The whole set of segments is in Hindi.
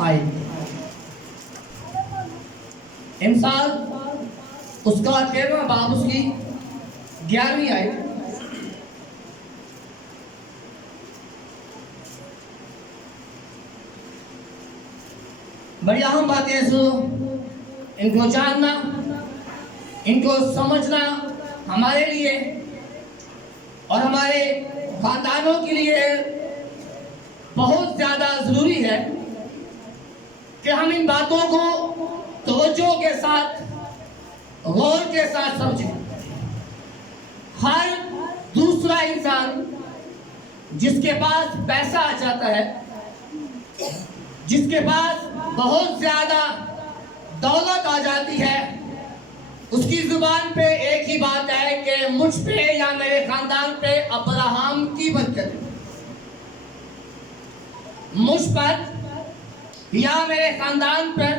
आए। इंसान उसका 13वां बाब उसकी 11वीं आयत। बड़ी अहम बातें हैं, इनको जानना, इनको समझना हमारे लिए और हमारे खानदानों के लिए बहुत ज्यादा जरूरी है कि हम इन बातों को तवज्जो के साथ, गौर के साथ समझें। हर दूसरा इंसान जिसके पास पैसा आ जाता है, जिसके पास बहुत ज्यादा दौलत आ जाती है, उसकी जुबान पे एक ही बात है कि मुझ पे या मेरे खानदान पे अब्राहम की बरकत, मुझ पर या मेरे खानदान पर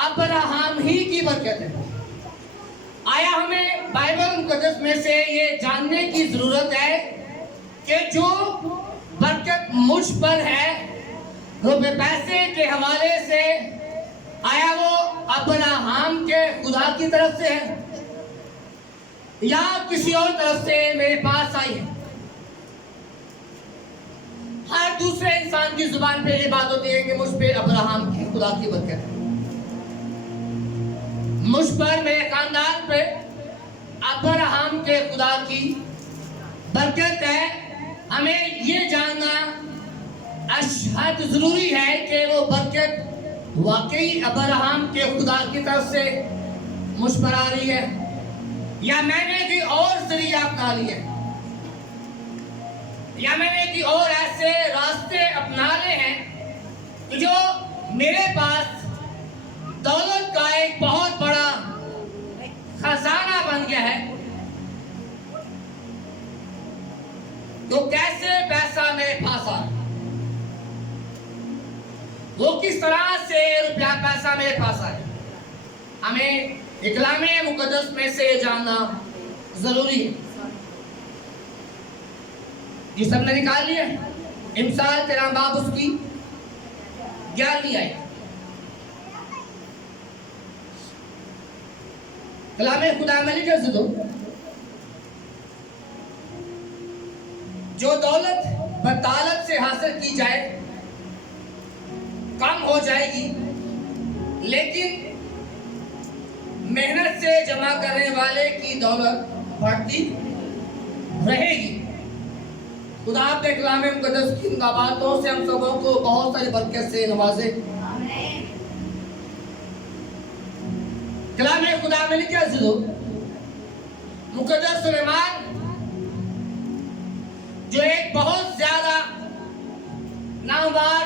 अब्राहम ही की बरकत है। आया हमें बाइबल मुकद्दस में से ये जानने की जरूरत है कि जो बरकत मुझ पर है रुपए पैसे के हवाले से, आया वो अब्राहम के खुदा की तरफ से है या किसी और तरफ से मेरे पास आई है। हर दूसरे इंसान की जुबान पे ये बात होती है कि मुझ पे अब्राहम की खुदा की बरकत है, मुझ पर, मेरे खानदान पे अब्राहम के खुदा की बरकत है। हमें ये जानना अशहद जरूरी है कि वो बरकत वाकई अब्राहम के खुदा की तरफ से मुझ पर आ रही है या मैंने कोई और जरिया अपना लिया, या मैंने कोई और ऐसे रास्ते अपना ले हैं कि जो मेरे पास दौलत का एक बहुत बड़ा खजाना बन गया है। तो कैसे पैसा मेरे पास आ, वो किस तरह से रुपया पैसा मेरे पास आए, हमें इकलामे मुकद्दस में से जानना जरूरी है। ये सबने निकाल लिया। इमसाल 13 बाब उसकी 11वीं आयत। कलामे खुदा में लिखे दो, जो दौलत बतालत से हासिल की जाए कम हो जाएगी, लेकिन मेहनत से जमा करने वाले की दौलत बढ़ती रहेगी। खुदा अपने कलाम मुकद्दस की बातों से हम सबों को बहुत सारी बरकत से नवाजे। कलाम खुदा में लिखा है, मुकद्दस सुलेमान जो एक बहुत ज्यादा नामवर,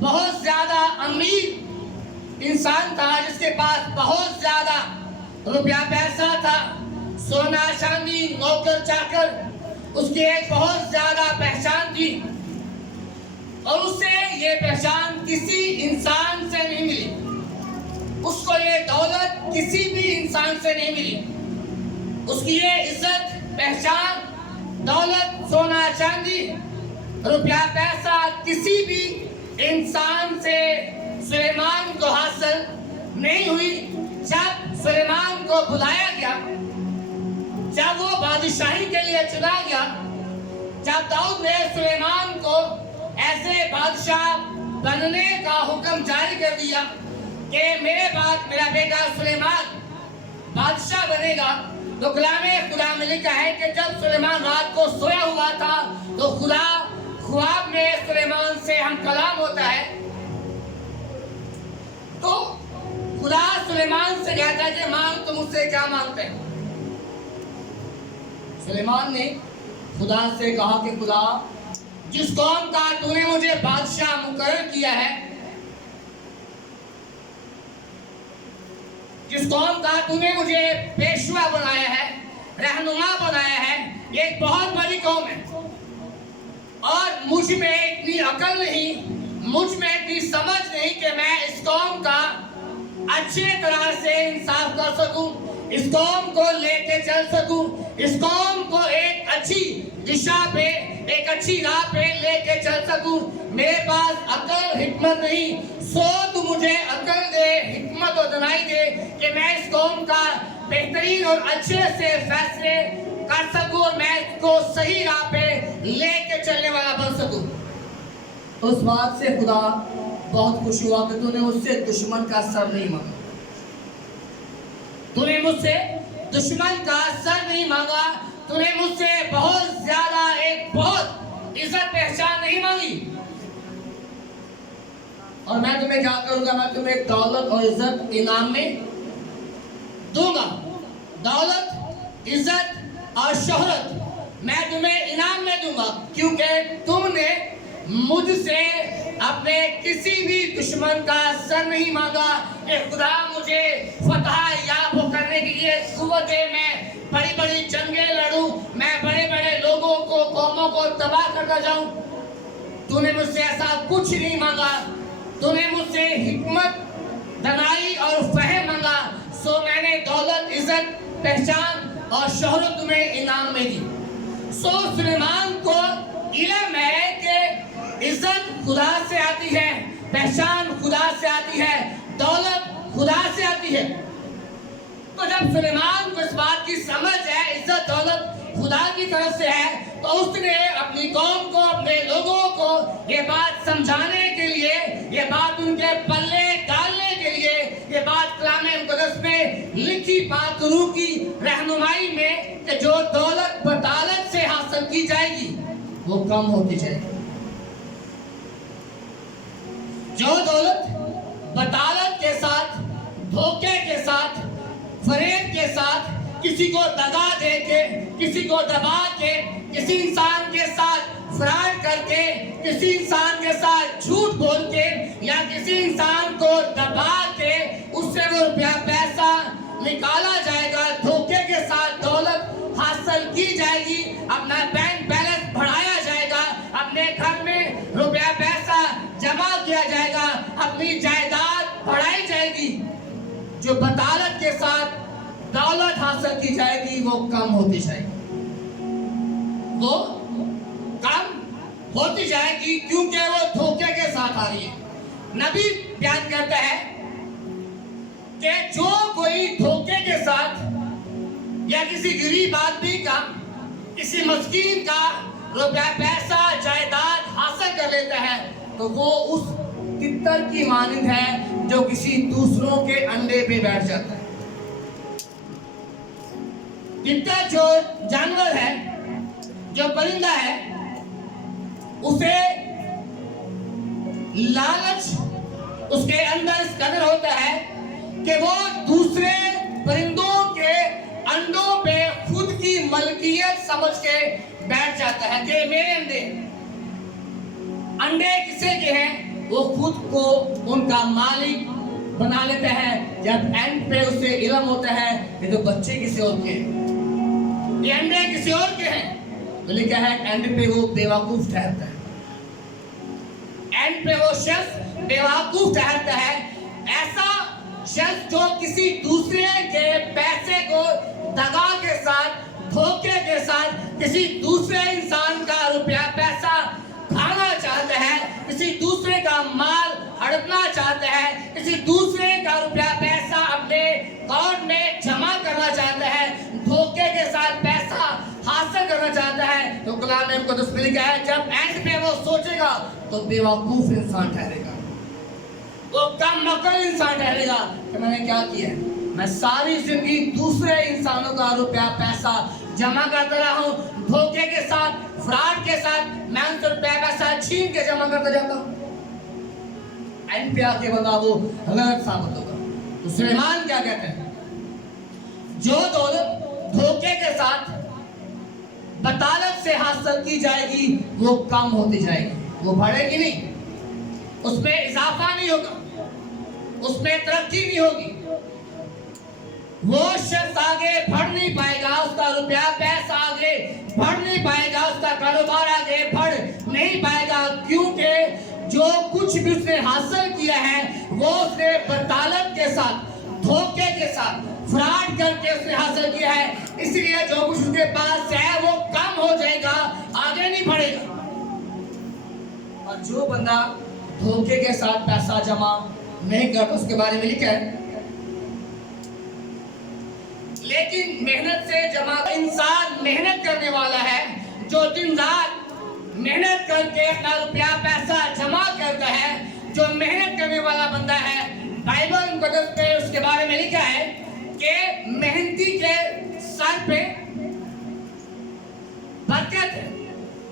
बहुत ज्यादा अमीर इंसान था, जिसके पास बहुत ज्यादा रुपया पैसा था, सोना चांदी, नौकर चाकर, उसकी एक बहुत ज्यादा पहचान थी और उससे ये पहचान किसी इंसान से नहीं मिली, उसको ये दौलत किसी भी इंसान से नहीं मिली, उसकी ये इज्जत, पहचान, दौलत, सोना चांदी, रुपया पैसा किसी भी इंसान से सुलेमान को हासिल नहीं हुई। जब सुलेमान को बुलाया गया, जब वो बादशाही के लिए चुना गया, जब दाऊद ने सुलेमान को ऐसे बादशाह बनने का हुक्म जारी कर दिया कि मेरे बाद मेरा बेटा सुलेमान बादशाह बनेगा, तो कलामे खुदा में लिखा है कि जब सुलेमान रात को सोया हुआ था तो खुदा ख्वाब में सुलेमान से हम कलाम होता है। तो खुदा सुलेमान से कहता है कि मांग, तुम मुझसे क्या मांगते हैं? सुलेमान ने खुदा से कहा कि खुदा, जिस कौम का तूने मुझे बादशाह मुकर्रर किया है, जिस कौम का तूने मुझे पेशवा बनाया है, रहनुमा बनाया है, ये एक बहुत बड़ी कौम है और मुझ में इतनी अकल नहीं, मुझ में इतनी समझ नहीं कि मैं इस कौम का अच्छे तरह से इंसाफ कर सकूं, इस कौम को लेके चल सकूं, इस कौम को एक अच्छी दिशा पे, एक अच्छी राह पे लेके चल सकूं। मेरे पास अकल हिकमत नहीं, सो तू मुझे अकल दे, हिकमत और दनाई दे कि मैं इस कौम का बेहतरीन और अच्छे से फैसले कर सकूं और मैं इसको सही राह पे लेके चलने वाला बन सकूं। उस बात से खुदा बहुत खुश हुआ कि तूने मुझसे दुश्मन का सर नहीं मांगा, तूने मुझसे दुश्मन का सर नहीं मांगा, तूने मुझसे बहुत ज्यादा एक बहुत इज्जत पहचान नहीं मांगी। और मैं तुम्हें क्या करूंगा, मैं तुम्हें दौलत और इज्जत इनाम में दूंगा। दौलत, इज्जत और शोहरत मैं तुम्हें इनाम में दूंगा, क्योंकि तुमने मुझसे अपने किसी भी दुश्मन का सर नहीं मांगा। खुदा मुझे फतह याब करने के लिए कुव्वत दे, मैं बड़ी बड़ी जंगें लड़ूं, मैं बड़े बड़े लोगों को, कौमों को तबाह करता जाऊं। तूने मुझसे ऐसा कुछ नहीं मांगा, तूने मुझसे हिकमत, दनाई और फहम मांगा, सो मैंने दौलत, इज्जत, पहचान और शोहरत तुम्हें इनाम में दी। सो सुलेमान को इल्म है कि इज्जत खुदा से आती है, पहचान खुदा से आती है, दौलत खुदा से आती है। तो जब सुलेमान को इस बात की समझ है इज्जत दौलत खुदा की तरफ से है, तो उसने अपनी कौम को, अपने लोगों को ये बात समझाने के लिए, ये बात उनके पल्ले डालने के लिए, ये बात कलाम मुक़द्दस में लिखी पाक रूह की रहनुमाई में कि जो दौलत बतालत से हासिल की जाएगी वो कम होती जाएगी। जो दौलत बतालत के साथ, धोखे के साथ, फरेब के साथ, किसी को दगा दे के, किसी को दबा के, किसी इंसान के साथ फ्रॉड करके, किसी इंसान के साथ झूठ बोल के या किसी इंसान को दबा के उससे वो रुपया पैसा निकाला जाएगा, धोखे के साथ दौलत हासिल की जाएगी, अपना बैंक बैलेंस बढ़ाया जाएगा, अपने घर में रुपया पैसा जमा किया जाएगा, अपनी जायदाद बढ़ाई जाएगी। जो बतालत के साथ दौलत हासिल की जाएगी वो कम होती जाएगी, वो कम होती जाएगी, क्योंकि वो धोखे के साथ आ रही है। नबी बयान करता है कि जो कोई धोखे के साथ या किसी गरीब आदमी का, किसी मस्कीन का रुपया पैसा जायदाद हासिल कर लेता है, तो वो उस तितर की मानिंद है जो किसी दूसरों के अंडे पे बैठ जाता है। तितर जो जानवर है, जो परिंदा है, उसे लालच उसके अंदर इस कदर होता है कि वो दूसरे परिंदों के अंडों पे खुद की मलकियत समझ के बैठ जाता है कि मेरे अंडे किसे के हैं, वो खुद को उनका मालिक बना लेता है। जब एंड पे उसे इल्म होता है ये तो बच्चे किसी और के हैं, ये अंडे किसी और के हैं, तो लिखा है एंड पे वो बेवकूफ ठहरता है, एंड पे वो शख्स बेवकूफ ठहरता है। ऐसा शख्स जो किसी दूसरे के पैसे को दगा के साथ, धोखे के साथ, किसी दूसरे इंसान का रुपया पैसा खाना चाहता है, किसी दूसरे का माल हड़पना चाहता है, किसी दूसरे का रुपया पैसा अपने अकाउंट में जमा करना चाहता है, धोखे के साथ पैसा हासिल करना चाहता है, तो कलाम मुक़द्दस में लिखा है जब एंड पे वो सोचेगा तो बेवकूफ इंसान ठहरेगा, वो कम अकल इंसान ठहरेगा कि मैंने क्या किया है, मैं सारी जिंदगी दूसरे इंसानों का रुपया पैसा जमा करता रहा हूँ, धोखे के साथ, फ्रॉड के साथ, मैं उनसे रुपया पैसा छीन के जमा करता जाता हूँ। एंड पे आके बता वो गलत साबित होगा। तो सुलेमान क्या कहते हैं, जो दौलत धोखे के साथ, बतालत से हासिल की जाएगी वो कम होती जाएगी, वो बढ़ेगी नहीं, उसमें इजाफा नहीं होगा, उसमें तरक्की नहीं होगी, वो शख्स आगे बढ़ नहीं पाएगा, उसका रुपया पैसा आगे बढ़ नहीं पाएगा, उसका कारोबार आगे बढ़ नहीं पाएगा, क्योंकि जो कुछ भी उसने हासिल किया है वो उसने बतालत के साथ, धोखे के साथ, फ्रॉड करके उसने हासिल किया है, इसलिए जो कुछ उसके पास है वो कम हो जाएगा, आगे नहीं बढ़ेगा। और जो बंदा धोखे के साथ पैसा जमा नहीं करता, उसके बारे में लिखा है। लेकिन मेहनत से जमा इंसान मेहनत करने वाला है, जो दिन रात मेहनत करके अपना रुपया पैसा जमा करता है, जो मेहनत करने वाला बंदा है, बाइबल मुकद्दस में उसके बारे में लिखा है कि मेहनती के सर पे बरकत है।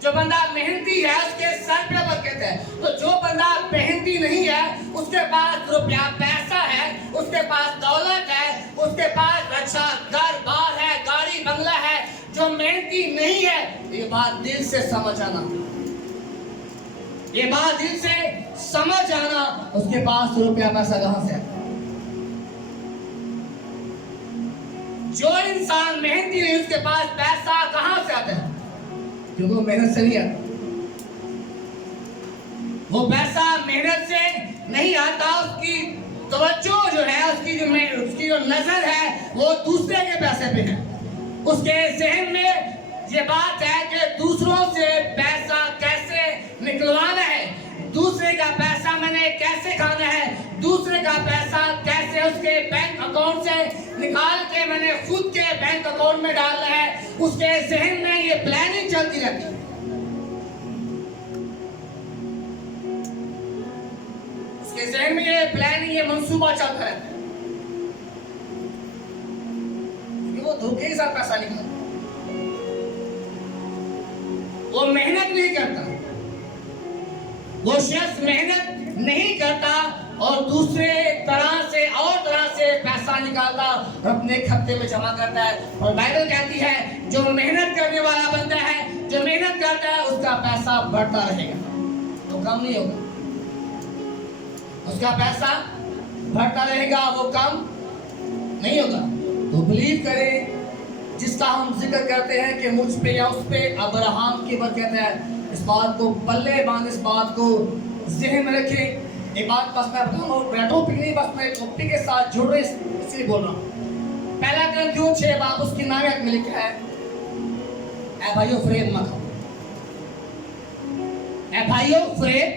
जो बंदा मेहनती है उसके सर पे बरकत है। तो जो बंदा मेहनती नहीं है, उसके पास रुपया पैसा है, उसके पास दौलत है, उसके पास अच्छा घर बार है, गाड़ी बंगला है, जो मेहनती नहीं है, ये बात दिल से समझ आना, ये बात दिल से समझ आना, उसके पास रुपया पैसा कहां से आता है। जो इंसान मेहनती नहीं, उसके पास पैसा कहां से आता है? क्योंकि वो मेहनत से नहीं आता। वो पैसा मेहनत से नहीं आता, उसकी तवज्जो जो है, उसकी जो नजर है वो दूसरे के पैसे पे है। उसके जहन में ये बात है कि दूसरों से पैसा कैसे निकलवाना है, दूसरे का पैसा मैंने कैसे खाना है, दूसरे का पैसा कैसे उसके बैंक अकाउंट से निकाल के मैंने खुद के बैंक अकाउंट में डालना है। उसके जहन में ये प्लानिंग चलती रहती है। उसके जहन में ये प्लानिंग, ये मंसूबा चलता रहता है, क्योंकि वो धोखे के साथ पैसा निकालता, वो मेहनत नहीं करता, वो शख्स मेहनत नहीं करता और दूसरे तरह से पैसा निकालता और अपने खाते में जमा करता है। और बाइबल कहती है जो मेहनत करने वाला बंदा है, जो मेहनत करता है, उसका पैसा बढ़ता रहेगा, वो कम नहीं होगा। उसका पैसा बढ़ता रहेगा, वो कम नहीं होगा। तो बिलीव करें, जिसका हम जिक्र करते हैं कि मुझ पे या उस पे अब्राहम की बरकत है, इस बात को पल्ले बांध, इस बात को ज़हन में रखें। एक बात बस मैं बताऊँ, बैठो भी नहीं, बस मैं टॉपिक के साथ जुड़ रहे इसलिए बोल रहा हूँ। पहला ग्रंथियों 6 बाब उसकी नायक में लिखा है, ऐ भाइयों फरेब मत खाओ, ऐ भाइयों फरेब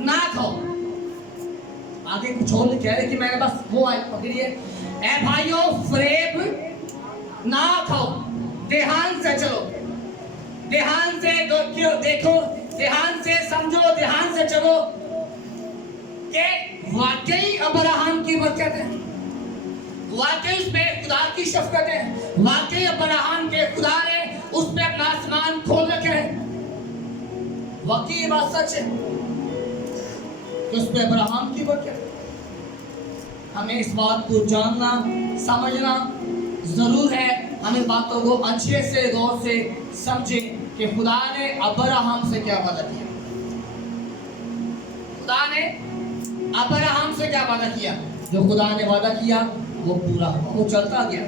ना खाओ। आगे कुछ और लिखा है, लेकिन मैंने बस वो आयत पकड़ी है, ऐ भाइयों फरेब ना खाओ। ध्यान से चलो, ध्यान से देखो, ध्यान से समझो, ध्यान से चलो कि वाकई अब्राहम की बरकत है, वाकई उसमें खुदा की शफकत है, वाकई अब्राहम के खुदा ने उस पे अपना आसमान खोल रखे है। वाकई बात सच है कि उस पे अब्राहम की बरकत है। हमें इस बात को जानना समझना जरूर है। हम इन बातों को अच्छे से गौर से समझें कि खुदा ने अब्राहम से क्या वादा किया। खुदा ने अब्राहम से क्या वादा किया? जो खुदा ने वादा किया वो पूरा हुआ, वो चलता गया।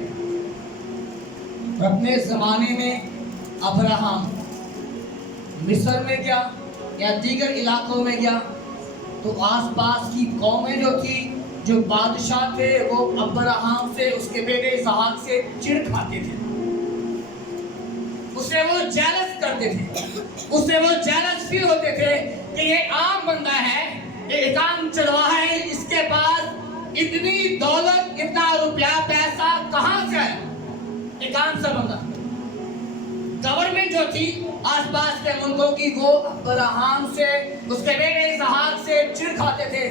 और अपने जमाने में अब्राहम मिस्र में गया या दीगर इलाकों में गया, तो आसपास की कौमें जो थी, जो बादशाह थे, वो अब्राहम से, उसके बेटे इसहाक से चिढ़ खाते थे, उससे वो जेलस करते थे, उससे वो जेलस फील होते थे कि ये आम बंदा है, ये एकाम चढ़वा है, इसके पास इतनी दौलत, इतना रुपया पैसा कहां से आया? एकाम सा बंदा। गवर्नमेंट जो थी आसपास के मुल्कों की, वो अब्राहम से, उसके बेटे इसहाक से चिढ़ खाते थे,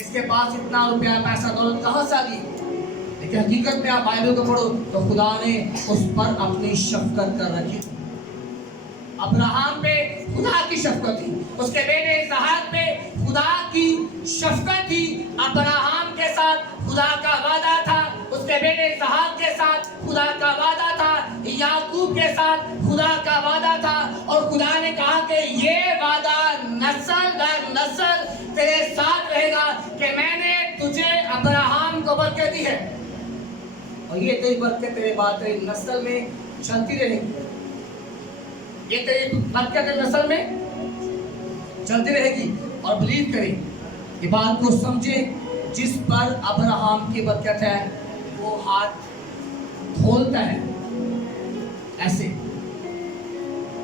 इसके पास इतना रुपया पैसा दौलत कहां से आ गई? लेकिन हकीकत में आप बाइबल को पढ़ो तो खुदा ने उस पर अपनी शफकत कर रखी। अब्राहम पे खुदा की शफकत थी, उसके बेटे इसहाक पे खुदा की शफकत थी। अब्राहम के साथ खुदा का वादा था, उसके बेटे इसहाक के साथ खुदा का वादा था, याकूब के साथ खुदा का वादा था। और खुदा ने कहा कि ये वादा नस्ल दर नस्ल तेरे साथ रहेगा, कि मैंने तुझे अब्राहम को बरकत दी है और ये तेरी बरकत तेरे बाद तेरी नस्ल में चलती रहेगी। ये तेरी बरकत तेरी नस्ल में चलती रहेगी। और बिलीव करें, ये बात को समझे, जिस पर अब्राहम की बरकत है वो हाथ खोलता है ऐसे,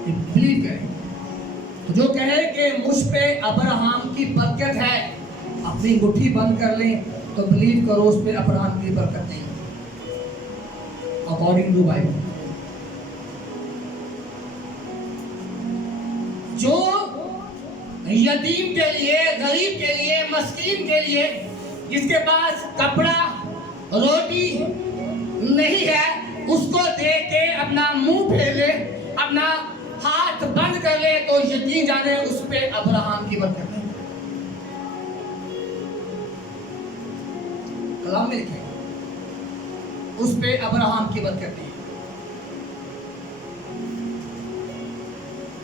बिलीव करें। जो कहे कि मुझ पे अब्राहम की बरकत है, अपनी मुट्ठी बंद कर लें तो बिलीव करो उस पे अब्राहम की बरकत नहीं, अकॉर्डिंग टू बाइबल। जो यतीम के लिए, गरीब के लिए, मस्कीन के लिए, जिसके पास कपड़ा रोटी नहीं है, उसको दे के अपना मुंह फेर ले, अपना हाथ बंद कर ले, तो यकीन जाने उस पे अब्राहम की बरकत नहीं। कलाम में लिखे उस पे अब्राहम की बरकत नहीं,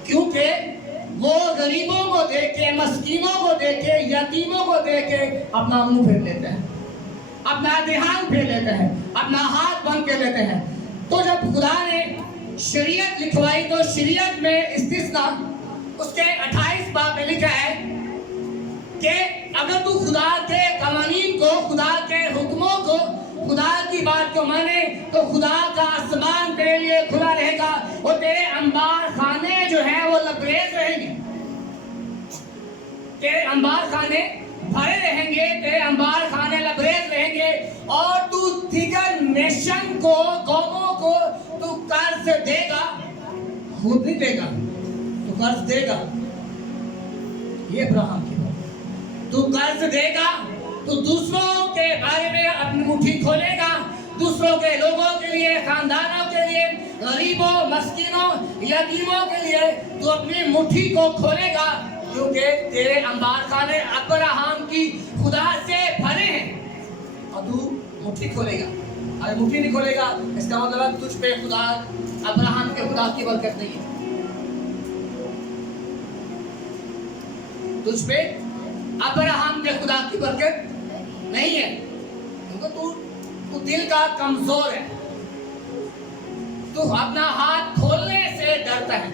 क्योंकि वो गरीबों को देख के, मस्कीनों को देख के, यतीमों को देख के अपना मुंह फेर लेते हैं, अपना ध्यान फेर लेते हैं, अपना हाथ बंद कर लेते हैं। तो जब खुदा ने शरीयत लिखवाई तो शरीयत में इस्तिस्ना उसके 28 बाब में लिखा है कि अगर तू खुदा के कवानीन को, खुदा के हुक्मों को, खुदा की बात को माने तो खुदा का आसमान तेरे लिए खुला रहेगा और तेरे अंबार खाने जो है वो लबरेज रहेंगे, तेरे अंबार खाने भरे रहेंगे, तेरे अंबार खाने लबरेज रहेंगे। और तू दिगर नेशन को, कौमों को तू कर्ज देगा, खुद नहीं देगा, तू कर्ज देगा। ये अब्राहम की बात, तू कर्ज देगा, तू दूसरों के बारे में अपनी मुट्ठी खोलेगा, दूसरों के लोगों के लिए, खानदानों के लिए, गरीबों, मस्कीनों, यतीमों के लिए तू अपनी मुट्ठी को खोलेगा, क्योंकि तेरे अंबार खाने अब्राहम की खुदा से भरे हैं। और तू मुट्ठी खोलेगा, अगर मुट्ठी नहीं खोलेगा इसका मतलब तुझ पे खुदा, अब्राहम के खुदा की बरकत नहीं है, तुझ पे अब्राहम के खुदा की बरकत नहीं है, क्योंकि तू दिल का कमजोर है, तू अपना हाथ खोलने से डरता है,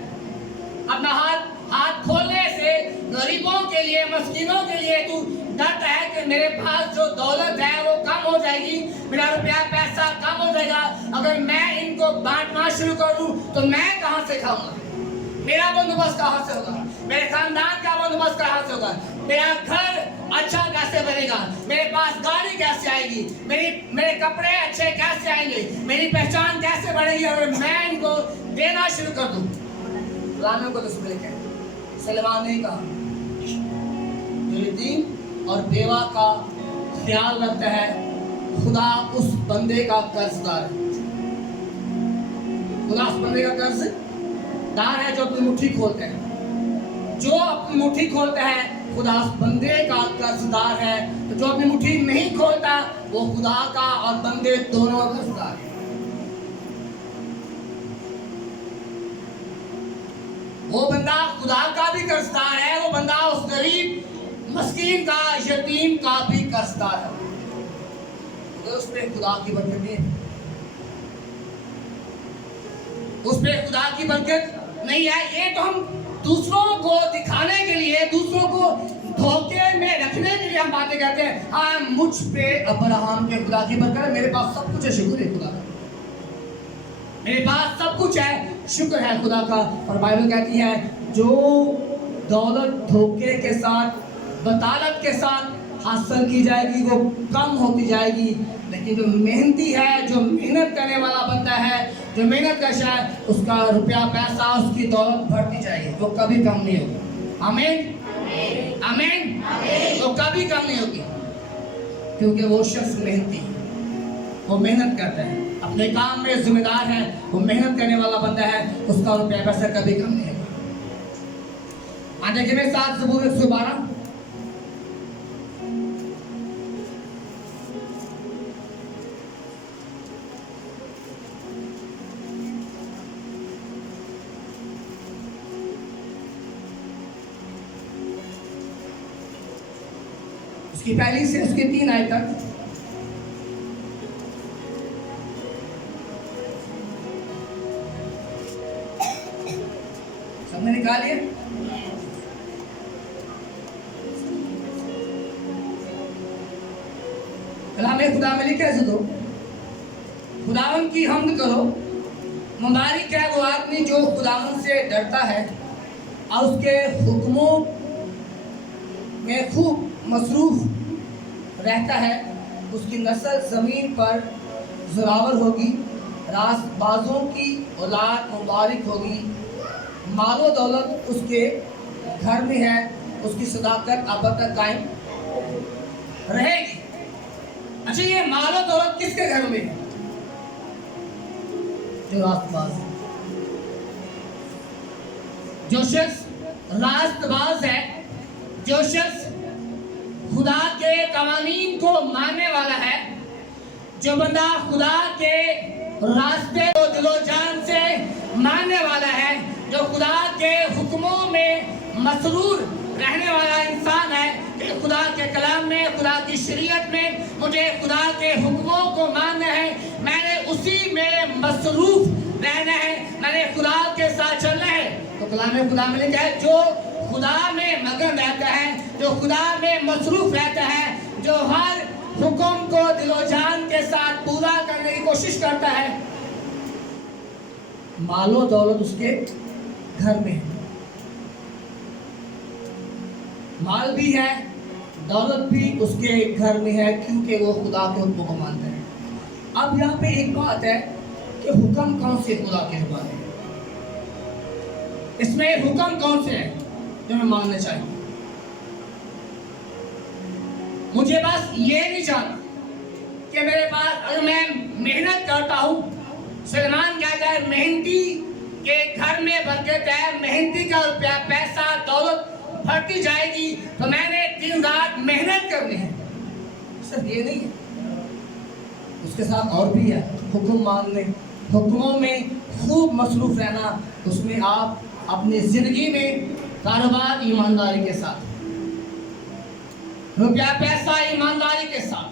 अपना हाथ खोलने से गरीबों के लिए, मस्कीनों के लिए तू डरता है कि मेरे पास जो दौलत है वो कम हो जाएगी, मेरा रुपया पैसा कम हो जाएगा, अगर मैं इनको बांटना शुरू करूं तो मैं कहां से खाऊंगा, मेरा बंदोबस्त कहां से होगा, मेरे खानदान का बंदोबस्त कहां से होगा, मेरा घर अच्छा कैसे बनेगा, मेरे पास गाड़ी कैसे आएगी, मेरे कपड़े अच्छे कैसे आएंगे, मेरी पहचान कैसे बढ़ेगी अगर मैं इनको देना शुरू कर दूं। गुलामों को तो लिखे सलमान ने कहा, जो यतीम और बेवा का ख्याल रखता है खुदा उस बंदे का कर्जदार है, खुदा उस बंदे का कर्जदार है जो अपनी मुट्ठी खोलते हैं, जो अपनी मुट्ठी खोलता है खुदा उस बंदे का कर्जदार है, तो जो अपनी मुट्ठी नहीं खोलता वो खुदा का और बंदे दोनों कर्जदार है। वो बंदा खुदा का भी कर्जदार है, वो बंदा उस गरीब मस्कीन का, यतीम का भी कर्जदार है, तो उस पे खुदा की बरकत नहीं है, उस पे खुदा की बरकत नहीं है। ये तो हम दूसरों को दिखाने के लिए, दूसरों को धोखे में रखने के लिए हम बातें कहते हैं, हाँ मुझ पे अब्राहम के खुदा की बरकत है, मेरे पास सब कुछ है, शुक्र है खुदा का, मेरे पास सब कुछ है, शुक्र है खुदा का। और बाइबल कहती है जो दौलत धोखे के साथ, बतालत के साथ हासिल की जाएगी वो कम होती जाएगी, लेकिन जो मेहनती है, जो मेहनत करने वाला बंदा है, जो मेहनत करता है, उसका रुपया पैसा, उसकी दौलत बढ़ती जाएगी, वो कभी कम नहीं होगी। आमीन आमीन, वो कभी कम नहीं होगी, क्योंकि वो शख्स मेहनती है, वो मेहनत करता है, अपने काम में जिम्मेदार है, वो मेहनत करने वाला बंदा है, उसका रुपया पैसा कभी कम नहीं होगा। आज देखिए मेरे साथ ज़बूर 112, उसकी पहली से उसकी 3 आयत तक। सबने निकालिए। कलाम खुदा में लिखा है, तो खुदावन की हम्द करो, मुबारक है वो आदमी जो खुदावन से डरता है और उसके हुक्मों में खूब मसरूफ रहता है, उसकी नस्ल ज़मीन पर ज़ोरावर होगी, रास्तबाजों की औलाद मुबारक होगी। मालो दौलत उसके घर में है, उसकी सदाकत अब तक कायम रहेगी। अच्छा, ये मालो दौलत किसके घर में है? जो रास्तबाज है, जो शख्स रास्तबाज है, जो शख्स खुदा के कवानीन को मानने वाला है, जो बंदा खुदा के रास्ते को दिलो जान से मानने वाला है, जो खुदा के हुक्मों में मसरूर रहने वाला इंसान है कि खुदा के कलाम में, खुदा की शरीयत में मुझे खुदा के हुक्मों को मानना है, मैंने उसी में मसरूफ रहना है, मैंने खुदा के साथ चलना है। तो कलाम खुदा में लिखा है, जो खुदा में मगन रहता है, जो खुदा में मसरूफ रहता है, जो हर हुक्म को दिलो जान के साथ पूरा करने की कोशिश करता है, मालो दौलत उसके घर में है। माल भी है, दौलत भी उसके घर में है, क्योंकि वो खुदा के हुक्म को मानता है। अब यहाँ पे एक बात है कि हुक्म कौन से खुदा के हुक्म है, इसमें हुक्म कौन से हैं जो मैं मानना चाहिए। मुझे बस ये नहीं चाहता कि मेरे पास, अगर मैं मेहनत करता हूँ, सलमान कहता है मेहनती के घर में बरकत है, मेहनती का रुपया पैसा दौलत बढ़ती जाएगी, तो मैंने दिन रात मेहनत करनी है। सिर्फ ये नहीं है, उसके साथ और भी है, हुक्म मानने, हुक्मों में खूब मसरूफ रहना, उसमें आप अपनी जिंदगी में कारोबार ईमानदारी के साथ, रुपया पैसा ईमानदारी के साथ,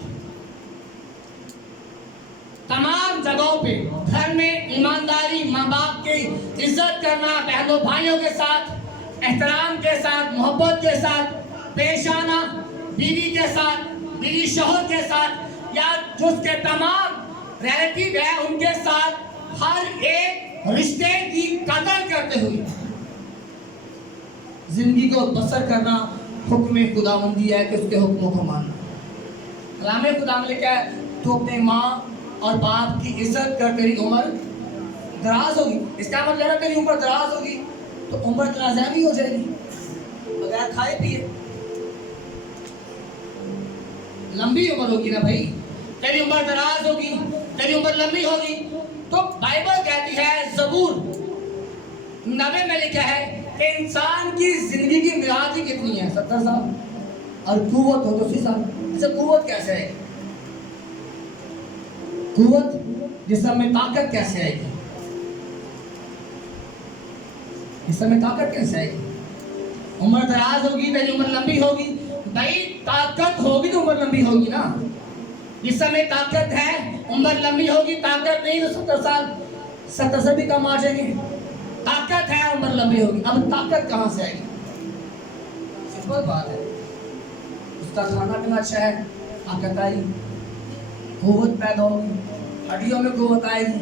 तमाम जगहों पे घर में ईमानदारी, माँ बाप की इज्जत करना, बहनों भाइयों के साथ एहतराम के साथ, मोहब्बत के साथ पेश आना, बीवी के साथ, बीवी शौहर के साथ, या जो उसके तमाम रिलेटिव है उनके साथ हर एक रिश्ते की कदर करते हुए जिंदगी को बसर करना, हुक्म खुदावंदी है कि उसके हुक्मों को मानना। कलाम खुदा में लिखा है, तो अपने माँ और बाप की इज्जत कर, तेरी उम्र दराज होगी। इसका मतलब है तेरी उम्र दराज होगी तो उम्र दराज भी हो जाएगी, बगैर खाए पिए लंबी उम्र होगी ना भाई, तेरी उम्र दराज होगी, तेरी उम्र लंबी होगी। तो बाइबल कहती है, ज़बूर 90 में लिखा है कि इंसान की जिंदगी की मियाद ही कितनी है, 70 साल, और कुव्वत हो तो 80 साल। अच्छा, कुव्वत कैसे आएगी? कुव्वत जिसम में ताकत कैसे आएगी? जिसम में ताकत कैसे आएगी? उम्र दराज होगी, तेरी उम्र लंबी होगी। भाई ताकत होगी तो उम्र लंबी होगी ना। जिसम में ताकत है, उम्र लंबी होगी, ताकत नहीं तो 70 साल, 70 से भी कम आ जाएंगे। ताकत है, उम्र लंबी होगी। अब ताकत कहाँ से आएगी? सिंपल बात है, उसका खाना पीना अच्छा है, ताकत आएगी, कुव्वत पैदा होगी, हड्डियों में कुव्वत आएगी,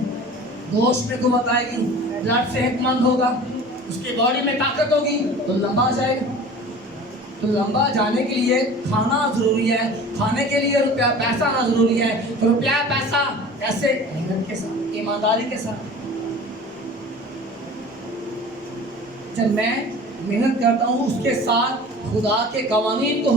गोश्त में कुव्वत आएगी, ब्लड सेहतमंद होगा, उसकी बॉडी में ताकत होगी तो लंबा जाएगा। तो लंबा जाने के लिए खाना जरूरी है, खाने के लिए रुपया पैसा आना जरूरी है। तो रुपया पैसा कैसे? मेहनत के साथ, ईमानदारी के साथ। जब मैं मेहनत करता हूँ, उसके साथ खुदा के कवानीन को,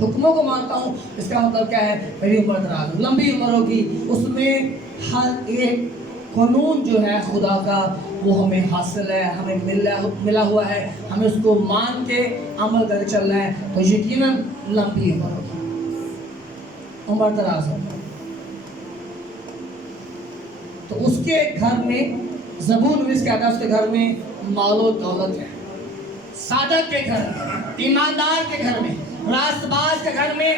हुक्मों को मानता हूँ, इसका मतलब क्या है? मेरी उम्र दराज, लंबी उम्र होगी, उसमें हर एक कानून जो है खुदा का वो हमें हासिल है, हमें मिला हुआ है, हमें उसको मान के अमल करके चलना है। तो यकीनन लंबी उम्र होगी, उम्र दराज होगी। तो उसके घर में, ज़बूर नवीस कहता है, उसके घर में मालो दौलत है। सादक के घर में, ईमानदार के घर में, रास्तबाज के घर में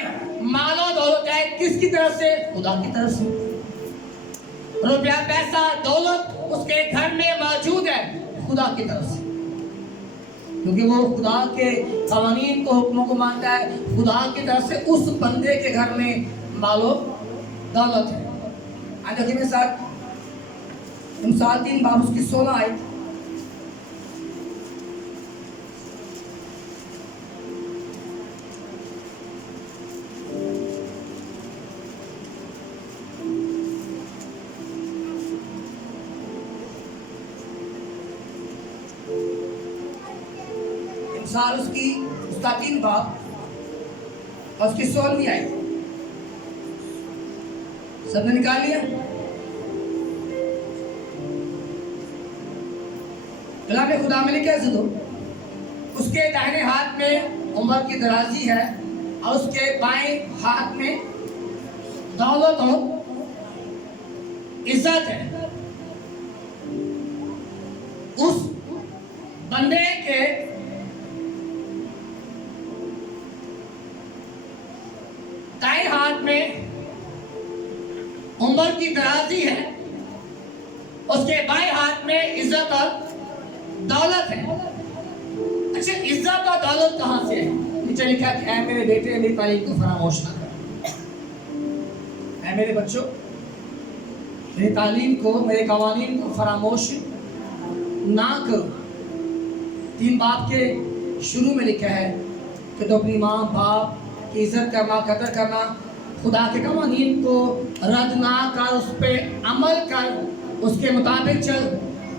मालो दौलत है। किसकी तरफ से? खुदा की तरफ से। रुपया पैसा दौलत उसके घर में मौजूद है खुदा की तरफ से, क्योंकि वो खुदा के कवानीन को, हुक्मों को मानता है। खुदा की तरफ से उस बंदे के घर में मालो दौलत है। आज देखिए मेरे साथ मिसाल 3 बाब उसकी 16 आयत। मिसाल उसका 3 बाब और उसकी 16वीं आयत। सबने निकाल लिया? कलाम खुदा में लिखा है, उसके दाहिने हाथ में उम्र की दराजी है और उसके बाएं हाथ में दौलत और इज्जत है। उस बंदे के दाएं हाथ में उम्र की दराजी है, उसके बाएं हाथ में इज्जत और दौलत है। अच्छा, इज्जत और दौलत कहां से है? नीचे लिखा है, ऐ मेरे बेटे मेरी तालीम को फरामोश ना कर। ऐ मेरे बच्चों, मेरी तालीम को, मेरे कवानीन को फरामोश ना करो। 3 बाब के शुरू में लिखा है कि तो अपनी माँ बाप की इज्जत करना, कदर करना, खुदा के कवानीन को रद्द ना कर, उस पर अमल कर, उसके मुताबिक चल।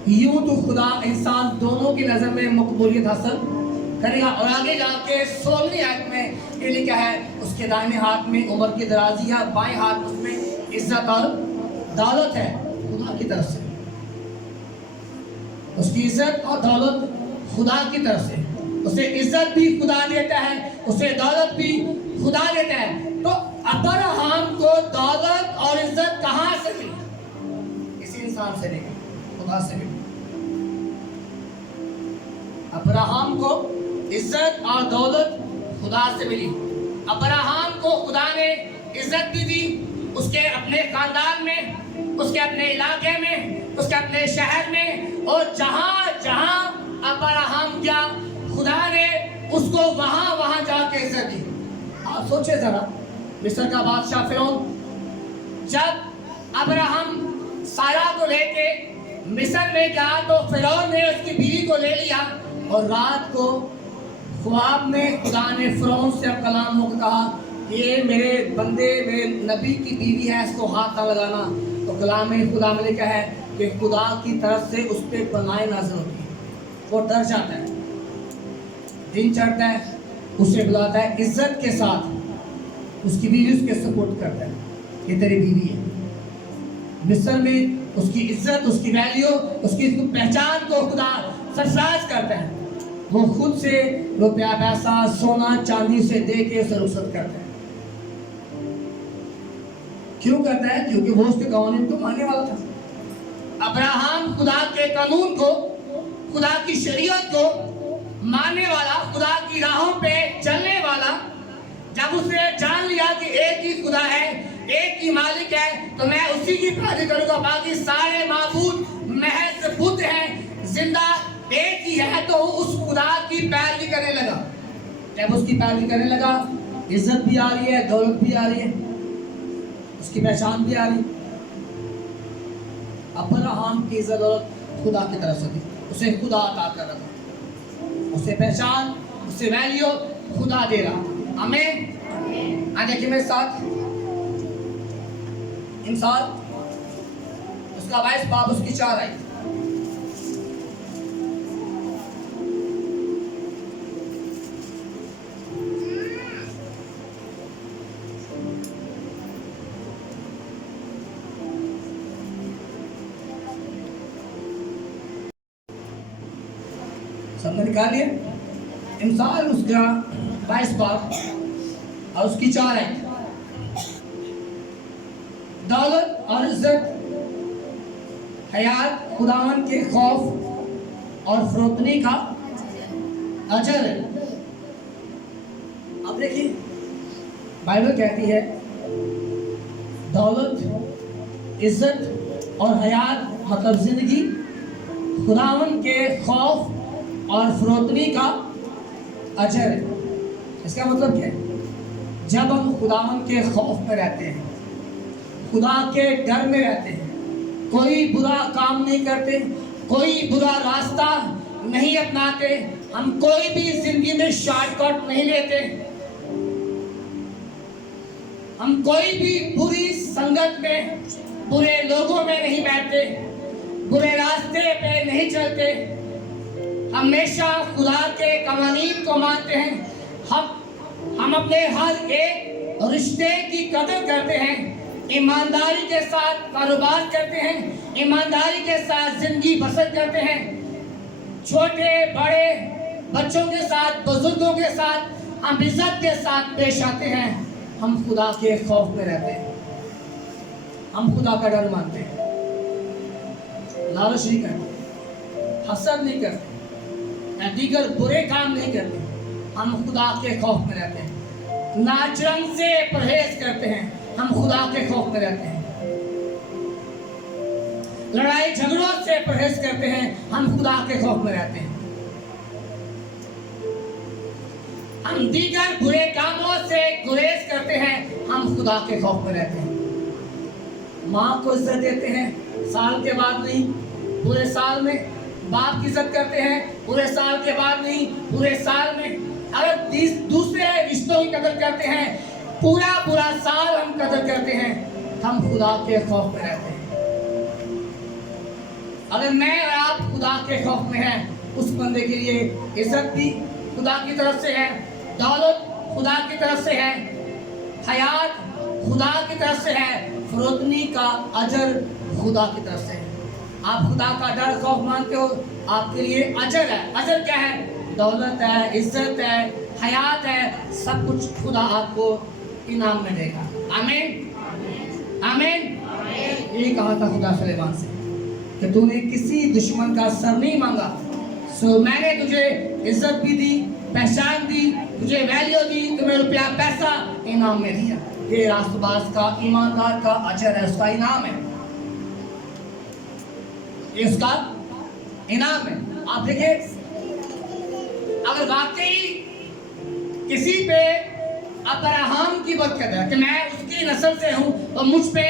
यूं तो खुदा इंसान दोनों की नज़र में मकबूलियत हासिल करेगा। और आगे जाके 16वीं आयत में ये लिखा है, उसके दाहिने हाथ में उम्र की दराजी है, बाएं हाथ उसमें इज्जत और दौलत है खुदा की तरफ से। उसकी इज्जत और दौलत खुदा की तरफ से, उसे इज्जत भी खुदा देता है, उसे दौलत भी खुदा देता है। तो अब्राहम को दौलत और इज्जत कहां से मिली? किसी इंसान से नहीं, खुदा से मिली। अब्राहम को इज्जत और दौलत खुदा से मिली। अब्राहम को खुदा ने इज्जत भी दी, उसके अपने खानदान में, उसके अपने इलाके में, उसके अपने शहर में, और जहां जहां अब्राहम गया खुदा ने उसको वहां वहां जाके इज्जत दी। आप सोचे जरा, मिस्र का बादशाह फिरौन जब अब्राहम सारा को लेके मिस्र में गया तो फिरौन ने उसकी बीवी को ले लिया, और रात को ख्वाब में खुदा ने फिरौन से कलाम होकर कहा, ये मेरे बंदे, मेरे नबी की बीवी है, इसको हाथ ना लगाना। तो कलाम में खुदा में लिखा है कि खुदा की तरफ से उस पर बनाए नाज़िल होती है, वो डर जाता है, दिन चढ़ता है, उसे बुलाता है इज्जत के साथ, उसकी बीवी उसके सपोर्ट करता है, ये तेरी बीवी है। मिस्र में उसकी इज्जत, उसकी वैल्यू, उसकी पहचान को खुदा सरफराज करता है। वो खुद से रुपया पैसा सोना चांदी से दे के उसे रुखसत करता है। क्यों करता है? क्योंकि वो उसके कानून को मानने वाला था। अब्राहम खुदा के कानून को, खुदा की शरीयत को मानने वाला, खुदा की राहों पे चलने वाला, जब उसने जान लिया कि एक ही खुदा है, एक ही मालिक है, तो मैं उसी की पैरवी करूंगा, बाकी सारे माबूद महज बुत हैं, जिंदा एक ही है। तो उस खुदा की पैरवी करने लगा। जब उसकी पैरवी करने लगा, इज्जत भी आ रही है, दौलत भी आ रही है, उसकी पहचान भी आ रही। अब्राहम की इज्जत दौलत खुदा की तरफ से थी, उसे खुदा अता कर रहा था, उसे पहचान, उसे वैल्यू खुदा दे रहा। आमीन। आज देखिए मेरे साथ इंसान, उसका 22 बाब उसकी 4 आई। सबने निकालिए। इंसान उसका 22 बाब और उसकी 4 आई। दौलत और इज्जत, हयात, खुदावन के खौफ और फरोतनी का अजर है। अब देखिए, बाइबल कहती है दौलत, इज्जत और हयात मतलब जिंदगी, खुदावन के खौफ और फरोतनी का अजर है। इसका मतलब क्या है? जब हम खुदावन के खौफ में रहते हैं, खुदा के डर में रहते हैं, कोई बुरा काम नहीं करते, कोई बुरा रास्ता नहीं अपनाते, हम कोई भी जिंदगी में शॉर्टकट नहीं लेते, हम कोई भी बुरी संगत में, बुरे लोगों में नहीं बैठते, बुरे रास्ते पे नहीं चलते, हमेशा खुदा के कवानीन को मानते हैं। हम अपने हर एक रिश्ते की कदर करते हैं, ईमानदारी के साथ कारोबार करते हैं, ईमानदारी के साथ जिंदगी बसर करते हैं। छोटे बड़े बच्चों के साथ, बुजुर्गों के साथ हम इज्जत के साथ पेश आते हैं। हम खुदा के खौफ में रहते हैं, हम खुदा का डर मानते हैं, लालच नहीं करते, हसद नहीं करते, दीगर बुरे काम नहीं करते। हम खुदा के खौफ में रहते हैं। नाचरंग से परहेज करते हैं, हम खुदा के खौफ में रहते हैं। लड़ाई झगड़ों से परहेज करते हैं, हम खुदा के खौफ में रहते हैं। हम दीगर बुरे कामों से गुरेज करते हैं, हम खुदा के खौफ में रहते हैं। माँ को इज्जत देते हैं, साल के बाद नहीं, पूरे साल में। बाप की इज्जत करते हैं, पूरे साल के बाद नहीं, पूरे साल में। अगर दूसरे रिश्तों की कदर करते हैं, पूरा साल हम कदर करते हैं, हम खुदा के खौफ में रहते हैं। अगर मैं और आप खुदा के खौफ में हैं, उस बंदे के लिए इज्जत भी खुदा की तरफ से है, दौलत खुदा की तरफ से है, हयात खुदा की तरफ से है, फरोतनी का अजर खुदा की तरफ से है। आप खुदा का डर खौफ मानते हो, आपके लिए अजर है। अजर क्या है? दौलत है, इज्जत है, हयात है, सब कुछ खुदा आपको इनाम में देगा। आमीन, आमीन। ये कहा था खुदा सुलेमान से कि तूने किसी दुश्मन का सर नहीं मांगा, सो मैंने तुझे इज्जत भी दी, पहचान दी, तुझे वैल्यू दी, तुम्हें रुपया पैसा इनाम में दिया। ये रास्तबाज का, ईमानदार का अजर है, उसका इनाम है, इसका इनाम है। आप देखिए, अगर वाकई किसी पे अब्राहम की बरकत है कि मैं उसकी नस्ल से हूं और मुझ पे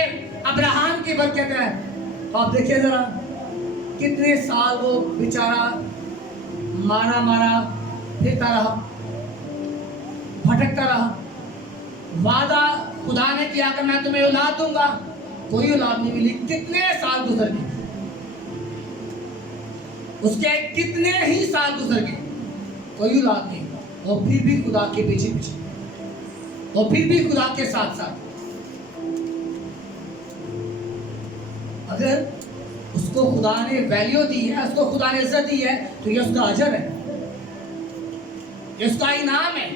अब्राहम की बरकत है, तो आप देखिए जरा कितने साल वो बेचारा मारा फिरता रहा, भटकता रहा। वादा खुदा ने किया कि मैं तुम्हें औलाद दूंगा, कोई औलाद नहीं मिली। कितने साल गुजर गए, उसके कितने ही साल गुजर गए, कोई औलाद नहीं। और फिर भी खुदा के पीछे, और फिर भी खुदा के साथ। अगर उसको खुदा ने वैल्यू दी है, उसको खुदा ने इज्जत दी है, तो ये उसका अजर है, ये उसका इनाम है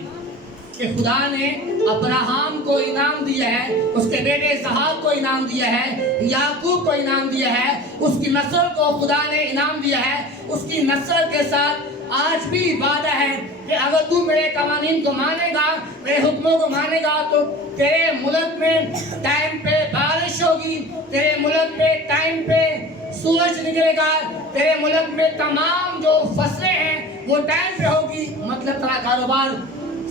कि खुदा ने अब्राहम को इनाम दिया है, उसके बेटे इसहाक को इनाम दिया है, याकूब को इनाम दिया है, उसकी नस्ल को खुदा ने इनाम दिया है। उसकी नस्ल के साथ आज भी वादा है कि अगर तू मेरे कवानीन को मानेगा, मेरे हुक्मों को मानेगा, तो तेरे मुल्क में टाइम पे बारिश होगी, तेरे मुल्क में टाइम पे सूरज निकलेगा, तेरे मुल्क में तमाम जो फसलें हैं वो टाइम पे होगी। मतलब तेरा कारोबार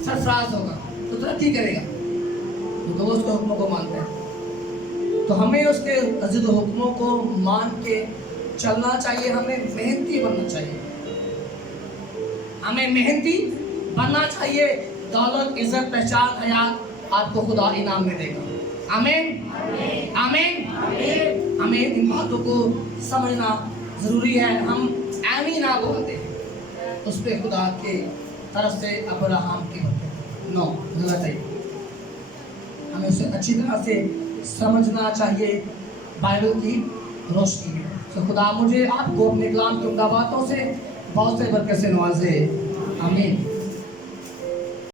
सरफराज होगा, तो तरक्की करेगा, तो उसके हुक्मों को मानते हैं। तो हमें उसके अज़ीज़ हुक्मों को मान के चलना चाहिए, हमें मेहनती बनना चाहिए, हमें मेहनती बनना चाहिए। दौलत, इज्जत, पहचान, हयात आपको खुदा इनाम में देगा। आमीन, आमीन। हमें इन बातों को समझना जरूरी है। हम आमीन ना बोलते हैं, उस पर खुदा के तरफ से अब्राहम की नो गलत है। हमें उसे अच्छी तरह से समझना चाहिए बाइबल की रोशनी में। तो खुदा मुझे आपको अपने कलाम की उम्दा बातों से बहुत से बरकत से नवाजे। आमीन।